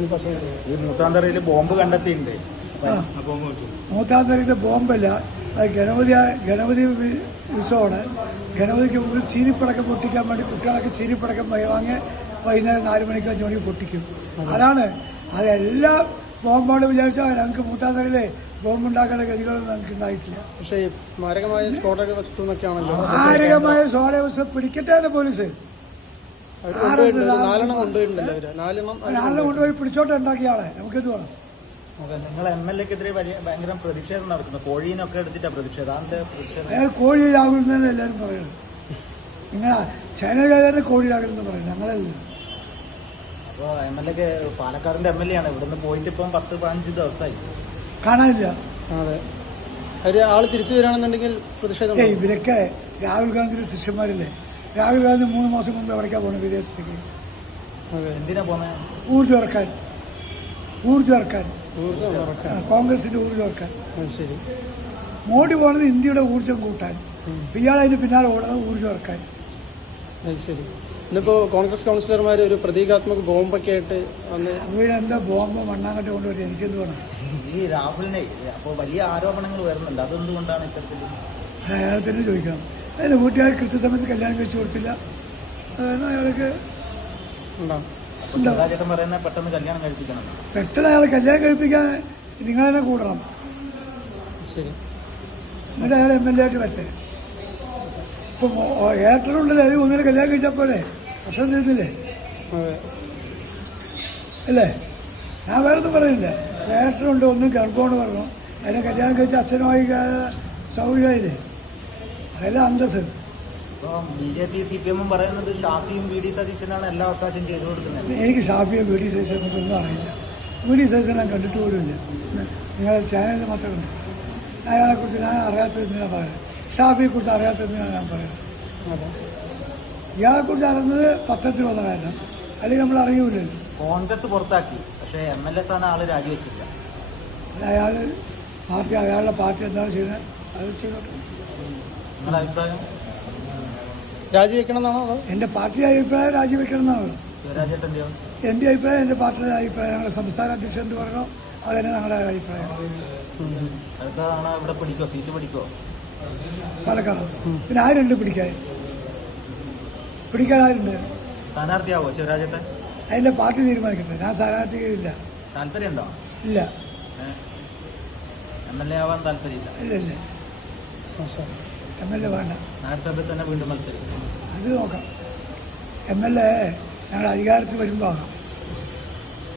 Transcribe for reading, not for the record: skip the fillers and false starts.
ഈ മൂത്താന്തറയിൽ ബോംബ് കണ്ടെത്തിയിട്ടുണ്ട്. മൂത്താന്തറയിലെ ബോംബല്ല, അത് ഗണപതി ഉത്സവമാണ്. ഗണപതിക്ക് മുമ്പിൽ ചീനിപ്പടക്കം പൊട്ടിക്കാൻ വേണ്ടി കുട്ടികളൊക്കെ ചീനിപ്പടക്കം വാങ്ങി വൈകുന്നേരം 4 മണിക്ക് 5 മണിക്ക് പൊട്ടിക്കും. അതാണ് അതെല്ലാം ബോംബാണ് വിചാരിച്ചാൽ ഞങ്ങൾക്ക് മൂത്താന്തറയിലെ ബോംബുണ്ടാക്കേണ്ട ഗതികളൊന്നും ഞങ്ങൾക്ക് ഉണ്ടായിട്ടില്ല. പക്ഷേ മാരകമായ സ്ഫോടക വസ്തു എന്നൊക്കെയാണല്ലോ. മാരകമായ സ്ഫോടക വസ്തു പിടിക്കട്ടെ പോലീസ്. 4 കൊണ്ടുപോയി പിടിച്ചോട്ട് ഉണ്ടാക്കിയ ആളെ നമുക്കെന്ത് വേണം? നിങ്ങൾ MLA-ക്കെതിരെ ഭയങ്കര പ്രതിഷേധം നടത്തുന്നു. കോഴീനൊക്കെ എടുത്തിട്ടാ പ്രതിഷേധം. അയാൾ കോഴിയിലാകുന്നതെന്ന് എല്ലാവരും പറയുന്നത്. നിങ്ങൾ ചൈനക്കാരെ കോഴിയിലാകുന്നെന്ന് പറയുന്നത് ഞങ്ങളല്ല. അപ്പൊ MLA-ക്ക് പാലക്കാടിന്റെ MLA ആണ്. ഇവിടുന്ന് പോയിട്ട് ഇപ്പം 10-15 ദിവസമായി കാണാനില്ല. അതെ, ആള് തിരിച്ചു വരാണെന്നുണ്ടെങ്കിൽ പ്രതിഷേധം. ഇവരൊക്കെ രാഹുൽ ഗാന്ധിയുടെ ശിഷ്യന്മാരില്ലേ? രാഹുൽ ഗാന്ധി 3 മാസം മുമ്പ് എവിടേക്കാ പോകുന്നത്? വിദേശത്തേക്ക്. എന്തിനാ പോകുന്നത്? ഊർജ്ജം ഇറക്കാൻ. കോൺഗ്രസിന്റെ ഊർജ്ജം ഇറക്കാൻ. ശരി. മോഡി പോണത് ഇന്ത്യയുടെ ഊർജ്ജം കൂട്ടാൻ, ഇയാൾ അതിന് പിന്നാലെ ഓടുന്നത് ഊർജ്ജം ഇറക്കാൻ. ശരി. ഇന്നിപ്പോ കോൺഗ്രസ് കൌൺസിലർമാർ ഒരു പ്രതീകാത്മക ബോംബൊക്കെ ആയിട്ട് അവരെന്താ ബോംബ് മണ്ണാങ്കട്ട കൊണ്ടുവരും? എനിക്കെന്ത് വേണം? ഈ രാഹുലിനെ അപ്പൊ വലിയ ആരോപണങ്ങൾ വരുന്നുണ്ട്. അതെന്തുകൊണ്ടാണ് ഇത്തരത്തിൽ? അയാൾ തന്നെ ചോദിക്കണം. അതിന് വീട്ടുകാർ കൃത്യസമയത്ത് കല്യാണം കഴിച്ചു കൊടുത്തില്ല. അതാണ് അയാൾക്ക് പറയുന്നത്. പെട്ടെന്ന് കല്യാണം കഴിപ്പിക്കണം. പെട്ടെന്ന് അയാളെ കല്യാണം കഴിപ്പിക്കാൻ നിങ്ങൾ തന്നെ കൂടണം. ശരി. എന്നിട്ട് അയാൾ MLA ആയിട്ട് പറ്റേ. ഇപ്പൊ ഏട്ടനുണ്ടല്ലേ, അത് ഒന്നിനെ കല്യാണം കഴിച്ചപ്പോലെ പ്രശ്നം തീർന്നില്ലേ? അല്ലേ? ഞാൻ വേറെ ഒന്നും പറയുന്നില്ല. ഏട്ടനുണ്ട്, ഒന്നും ഗർഭമാണ് പറഞ്ഞു, അതിനെ കല്യാണം കഴിച്ച അച്ഛനുമായി സൗകര്യമായില്ലേ? അതെല്ലാം അന്തസ്. BJP CPM പറയുന്നത് ഷാഫിയും VD സതീശനാണ് എല്ലാ അവകാശം ചെയ്തു കൊടുക്കുന്നത്. എനിക്ക് ഷാഫിയോ VD സതീശനെ ഒന്നും അറിയില്ല. VD സതീശനെ ഞാൻ കണ്ടിട്ട് പോലുമില്ല. നിങ്ങൾ ചാനലിൽ മാത്രമേ കണ്ടു. അയാളെക്കുറിച്ച് ഞാൻ അറിയാത്തതെന്നാണ് പറയുന്നത്. ഷാഫിയെക്കുറിച്ച് അറിയാത്തതെന്നാണ് ഞാൻ പറയുന്നത്. ഇയാളെക്കുറിച്ച് അറിയുന്നത് പത്രത്തിൽ വന്ന കാരണം, അല്ലെങ്കിൽ നമ്മൾ അറിയൂലല്ലോ. കോൺഗ്രസ് പുറത്താക്കി, പക്ഷേ MLA സ്ഥാനം ആള് രാജിവെച്ചില്ല. അയാളുടെ പാർട്ടി എന്താണ് ചെയ്യുന്നത് അത് ചെയ്തോട്ടെ. നിങ്ങളുടെ അഭിപ്രായം? രാജിവെക്കണം എന്നാണോ? എന്റെ പാർട്ടിയുടെ അഭിപ്രായം രാജിവെക്കണം എന്നാണല്ലോ. എന്റെ അഭിപ്രായം, എന്റെ പാർട്ടിയുടെ അഭിപ്രായം, ഞങ്ങളുടെ സംസ്ഥാന അധ്യക്ഷൻ എന്ത് പറയണോ അത് തന്നെ ഞങ്ങളുടെ അഭിപ്രായം. ഇവിടെ പിടിക്കോ, സീറ്റ് പിടിക്കോ? പാലക്കാട് പിന്നെ ആരുണ്ട് പിടിക്കാൻ ആരുണ്ട്? സ്ഥാനാർത്ഥിയാവോ ശിവരാജേട്ടൻ? അതിന്റെ പാർട്ടി തീരുമാനിക്കട്ടെ. ഞാൻ സ്ഥാനാർത്ഥിയില്ല. താല്പര്യമുണ്ടോ? ഇല്ല. MLA ആവാൻ താല്പര്യമില്ല? ഇല്ല. MLA വേണ്ട. നഗരസഭയിൽ തന്നെ വീണ്ടും മത്സരിക്കും. അത് നോക്കാം. MLA ഞങ്ങളുടെ അധികാരത്തിൽ വരുമ്പോൾ ആകാം.